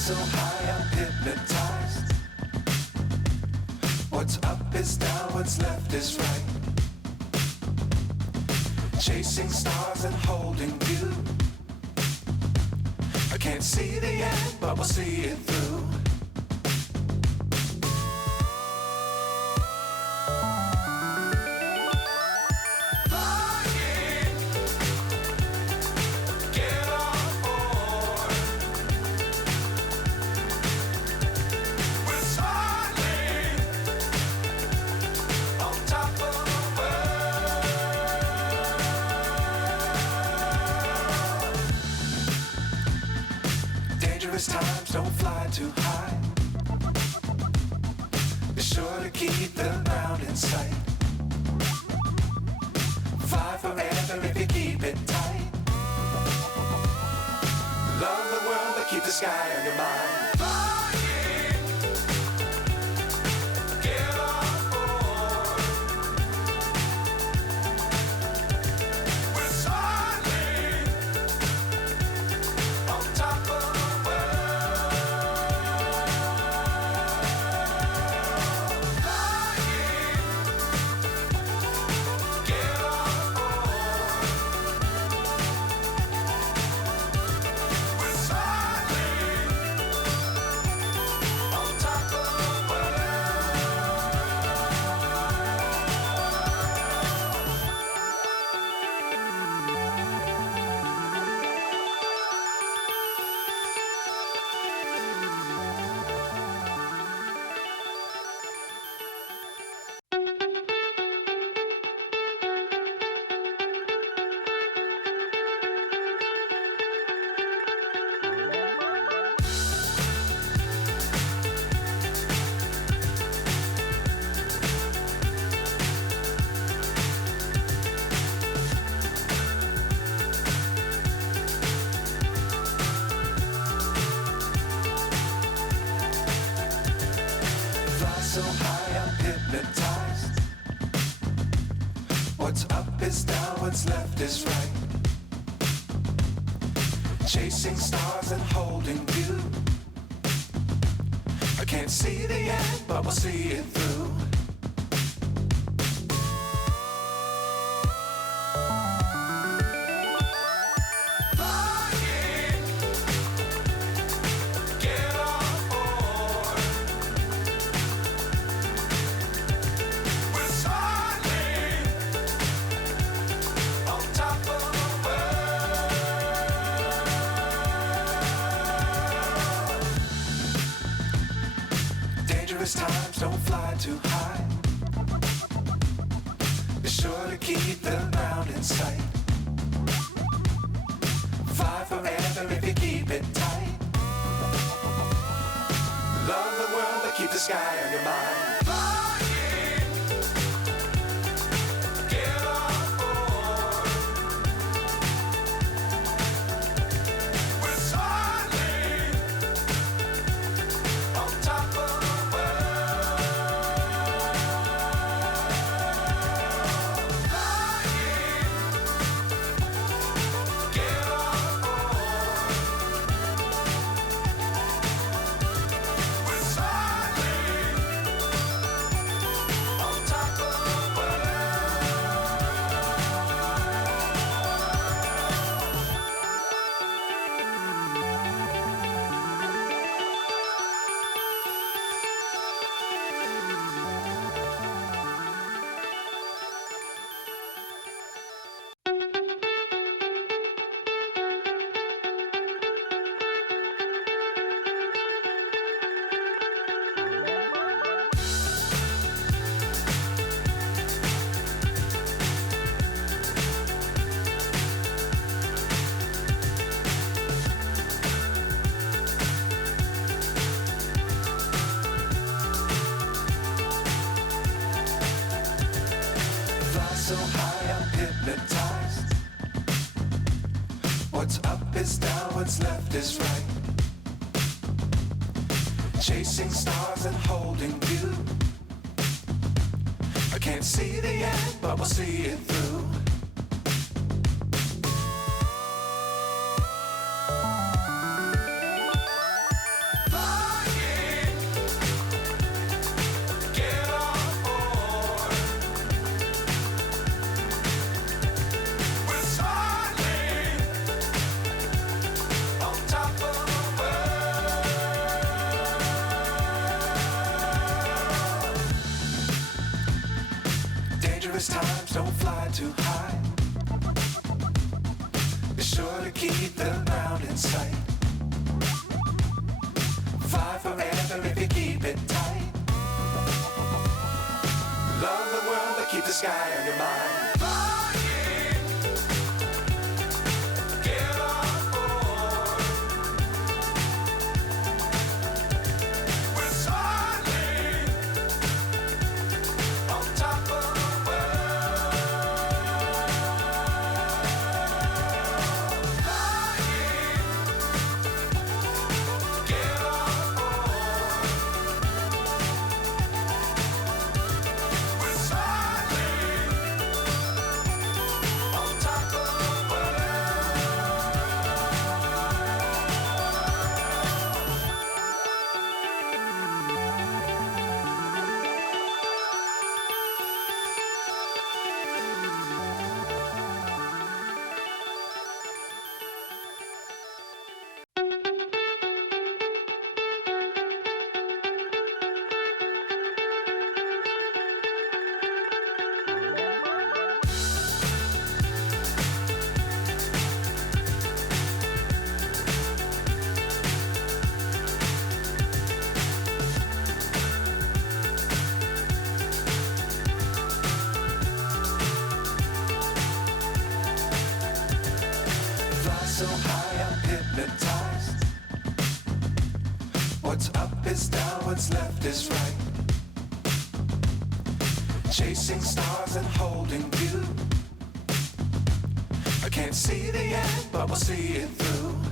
So high I'm hypnotized. What's up is down, what's left is right. Chasing stars and holding you. I can't see the end, but we'll see it through. Times don't fly too high. Be sure to keep the ground in sight. Fly forever if you keep it tight. Love the world but keep the sky on your mind. So high I'm hypnotized. What's up is down, what's left is right. Chasing stars and holding you. I can't see the end, but we'll see it through. Times don't fly too high. Be sure to keep the ground in sight. Fly forever if you keep it tight. Love the world but keep the sky on your mind. What's up is down, what's left is right. Chasing stars and holding you. I can't see the end, but we'll see it through. Times don't fly too high. Be sure to keep the ground in sight. Fly forever if you keep it tight. Love the world but keep the sky on your mind. So high I'm hypnotized. What's up is down, what's left is right. Chasing stars and holding you. I can't see the end, but we'll see it through.